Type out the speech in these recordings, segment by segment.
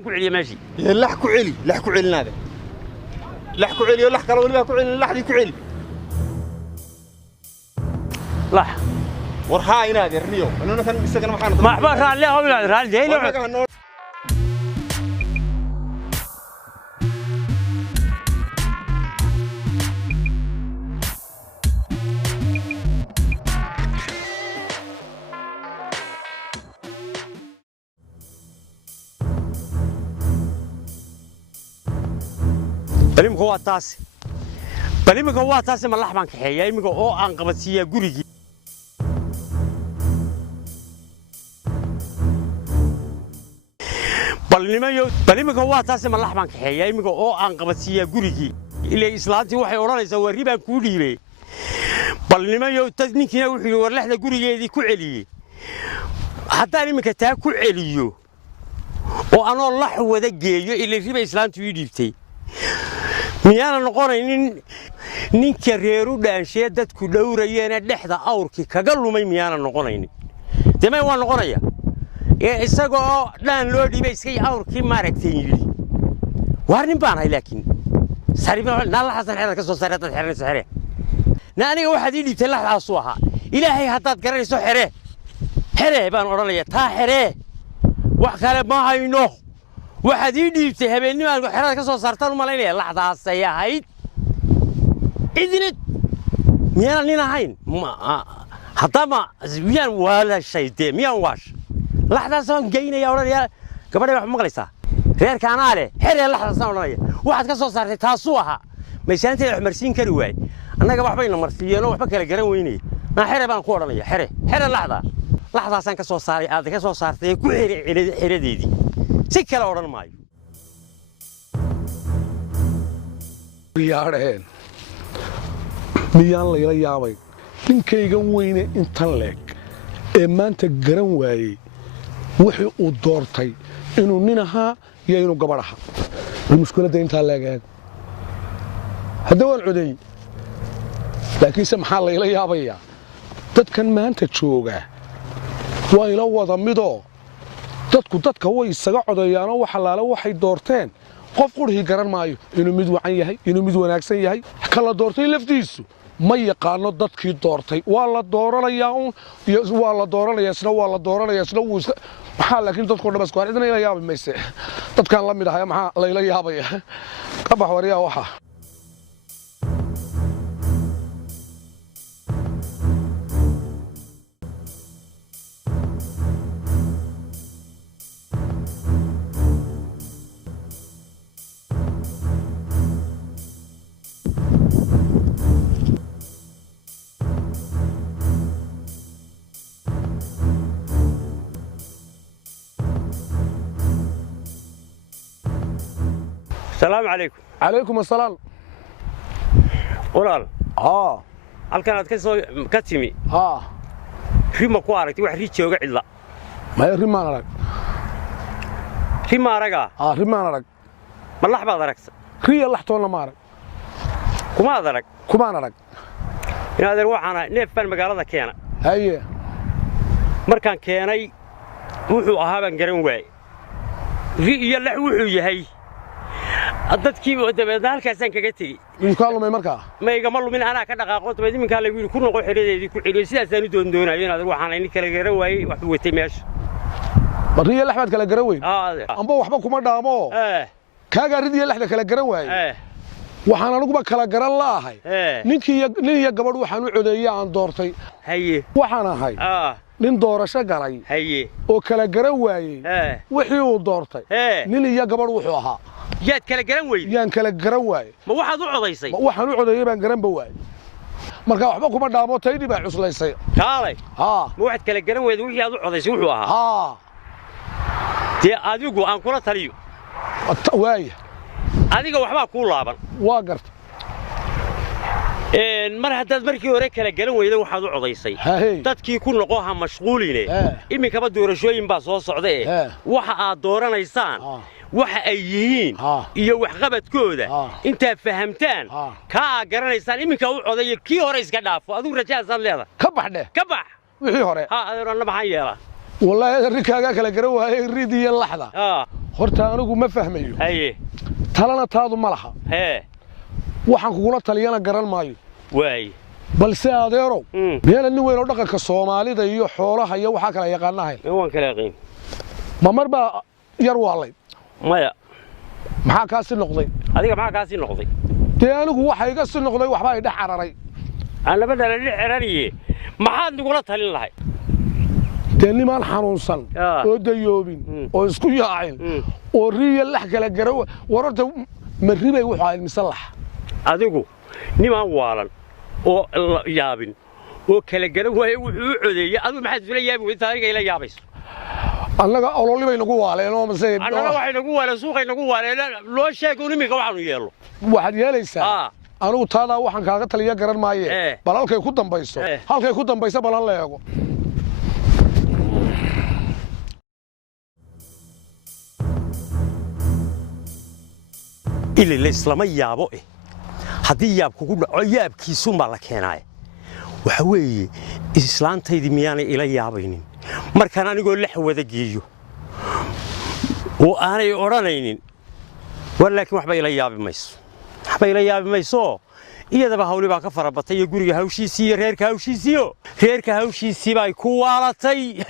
كعلي ماشي لح كعلي نادي لح كعلي ولا كلا ولا كعلي لح دي كعلي لح ورها ينادي الريو أنا كان مسكنا محانا ما أحبه رالي هو رالي جاي بليمك هو تاسي ما لحبان كحيا يمك او ان قبسيا غريغي بليمك هو تاسي ما لحبان كحيا يمك او ان قبسيا غريغي الى اسلانتي waxay oranaysaa wariban ku dhiibay balnimayo tadninkina wuxuu war lixda gurigeedii ku celiyay haddaan imika taa ku celiyo oo anoo lax wada geeyo ilaa riba islaantu ii dhiibtay miyana noqonaynin ninka reeru dhaanshay dadku dhowrayeen dhexda awrki kaga lumay miyana noqonaynin deemay waa noqonaya isagoo dhaan loo dhibay iskay awrki maaragtay warnin baan hay laakiin sariibna la xasan xeer ka soo saartay xeernayso xere naaniga waxa ii dhibtay laxdaas u ahaa ilaahay hadaad garanayso xere baan oranaya taa xere wax kale ma hayno waxaad ii dhiibtay habeennimaan xerada ka soo saartaan u malaynaya laxdaas ay ahayd idinad miyaan nin ahayn haddama miyaan wala shaydee miyaan waash laxdaas aan geynaya oranaya gabadha wax maqlaysaa reerkaana leh xeree laxdaas aan oranaya waxaad ka soo saartay taas u ahaa meeshaanteeda wax marsiin kari waay annaga waxbayna marsiiyeen oo waxba kala garan weynay ma xere baan ku oranaya xere laxdaasaan ka soo saaray aad ka soo saartay ku xeredeedii si kala oran maayo yaareen miyaan la yaabay ninkaygan weyne intan leeg ee maanta garan waayay wixii uu doortay inuu nin ahaa iyo inuu gabadh ahaa mushkiladda intaa leegaag hadda waan coday laakiinse maxaa la yaabayaa dadkan maanta jooga waa ila wada midoo dadka way isaga codeeyaanoo wax alaale waxay doorteen qof qurxi garan maayo inuu mid wacan yahay inuu mid wanaagsan yahay kala doortay laftiisu ma yaqaano dadkii doortay waa la dooranayaa isna maxaa laakiin dadku dhabas ku aridna ila yaabay mayse dadkan la mid ahaa maxaa la ila yaabaya ka bax wariyaa waxa السلام عليكم. عليكم السلام. ولال. halkan ka soo ka timi. rima ku aragtay wax ri jooga cilla. ma rimaan arag. rima araga. rimaan arag. ma lax baad aragtay. riya laxtoona ma arag. kuma arag. inaadan waxana neefan magaalada keena. haye. markaan keenay wuxuu ahaa baan garan waay. ri iyo lax wuxuu yahay. dadkii wadamada halkaasaan kaga tagay inka lumay markaa ma iga lumin anaa ka dhaqaaqo tabadii minka la wiil ku noqo xirideedii ku xiriyo sidaasaan u doonayo inaad waxaan in kala garan waayay wax watay meesha bariya laxmad kala garan way amba waxba kuma dhaamo kaaga ridiya laxda kala garan waayay waxaan anigu kala garan laahay nin iyo gabadh waxaan u codeeyay aan doortay haye waxaan ahay nin doorasho galay haye oo kala garan waayay wixii uu doortay nin iyo gabadh wuxuu ahaa yaad kala garan weeyay yaan kala garan waayay ma waxaad u codaysay waxaan u codeeyay baan garan ba waayay marka waxba kuma dhaamo taydi baa cuslaysay kaalay ma waxaad kala garan weeyay wixii aad u codaysay wuxuu ahaa tii adigu aan kula taliyo waay adiga waxba ku laaban waa garta mar haddaad markii hore kala garan weyday waxaad u codaysay dadkii ku noqo ha mashquuline iminkaba doorashooyin baa soo socday waxa aad dooranaysaan waxa ay yihiin iyo wax qabadkooda inta fahamtaan ka garanaysaan iminka u coday kii hore iska dhaafo adigu rajaasan leedahay ka baxde ka bax wixii hore adeerna maxaan yeelaa والله ركاغا kala garan waayay ridiya laxda horta anigu ma fahmayo haye talana taadu ma laha waxaan kugula taliyana garan maayo waay balse adeero meel nin weyn oo dhaqanka Soomaalida iyo xoolaha iyo waxa kala yaqaanahay waan kala yaqaan ma marba yar waalay maya maxaa ka si noqday adiga maxaa ka si noqday anigu waxa iga si noqday waxba ay dhex cararay aan laba dhalay cirariye maxaad nigula talin lahay niman xanuunsan oo dayoobin oo isku yaacin oo riya lax kala garaw wararta maribay wuxuu ay misalax adigu niman waalan oo yaabin oo kala garan waayay wuxuu u codeeyay adigu maxaad isla yaabin way taariga ila yaabayso annaga ololi bay nagu waaleen oo masay annaga waxay nagu waaleen suuqay nagu waaleen loo sheego nimika waxaanu yeelo waxaad yeelaysaa anigu taada waxaan kaaga taliya garan maaye bal halkay ku dambayso balan leego إلى الإسلام يابو هذه ياب كقول عياب كيسون بالكيناي وحوي إسلام تيدي مياني إلى يابينين مركان أنا أقول لح وذا جيجو وأنا أورانينين ولكن وحبي إلى ياب ميس حبي إلى ياب ميسو إذا بحاولي بقى كفر بطي يقولي هاوشي سي رير كهاوشي سيو رير كهاوشي سي باي كوالتي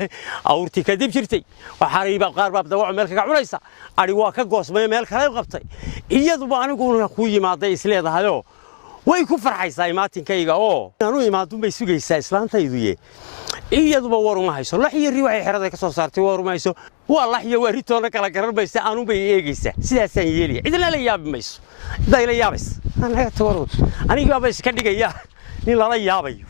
أورتي كديب شرتي وحاري بقى باب دواء ملك عمريسا أري واقع قوس ما ملك هاي قبطي إذا بقى أنا أقول أخوي ما ده إسلام هذا ويكفر حيساي ما تنكيجا أنا ما دون بيسوي إسلام تيجي إذا بقى ورو ما هيسو لا يري وحي حرده كسر صارتي ورو ما هيسو والله يوري تونا كلا كرر بيسا أنا بيجيسه سياسة يلي إذا لا ياب ميسو ده لا يابس أنا تورط أنا جاب بس كذي جيا نلا لا يابي